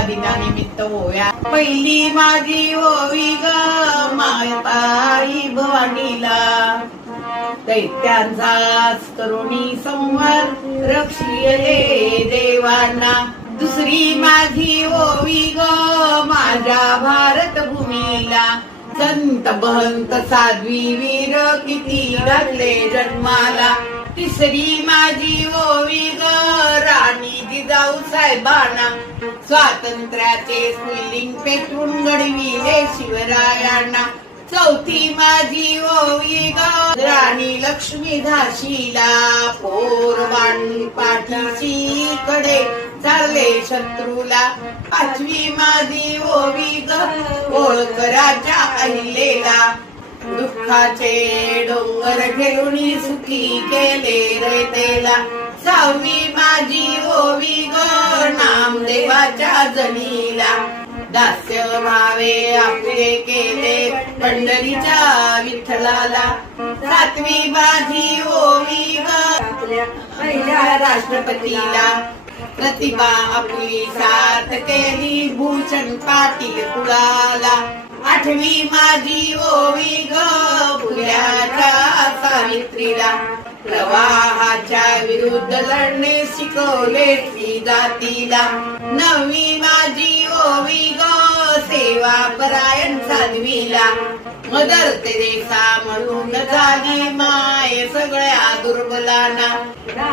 दिनानिमित्त होव्या पहिली माझी होवी ग माताई भवानीला. दैत्यांचाच करुणी संहार हे देवांना. दुसरी माझी ओवी ग माझ्या भारत भूमीला संत बहंत साध्वी वीर किती घातले जन्माला. तिसरी माझी ओवी ग राणी जिजाऊ साहेबांना. स्वातंत्र्याचे स्फुल्लिंग पेटून घडविले शिवरायांना. चौथी माझी ओवी राणी लक्ष्मी धाशीला पोरवाणी पाठीशी कडे चालले शत्रूला. पाचवी माझी ओवी ग ओळकराच्या अहिलेला. दुःखाचे डोंगर घेऊन सुखी केले रयतेला सहावी माझी ओवी ग देवाच्या जणीला दास्य भावे आपले केले पंढरीच्या विठ्ठलाला. सातवी बाजी ओवी पहिल्या राष्ट्रपतीला. प्रतिभा आपली साथ केली भूषण पाटील कुळाला. आठवी माझी ओवी सावित्रीला प्रवाहाच्या विरुद्ध लढणे शिकवले श्री जातीला. नववी माझी ओवी ग सेवा परायण साधवीला. मदर तेरेसा म्हणून झाली माय सगळ्या दुर्बलाना.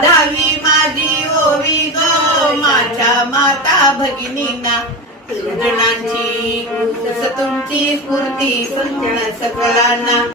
दहावी माझी ओवी ग माझ्या माता भगिनीना. जणांची तुमची स्फूर्ती संत सकलांना.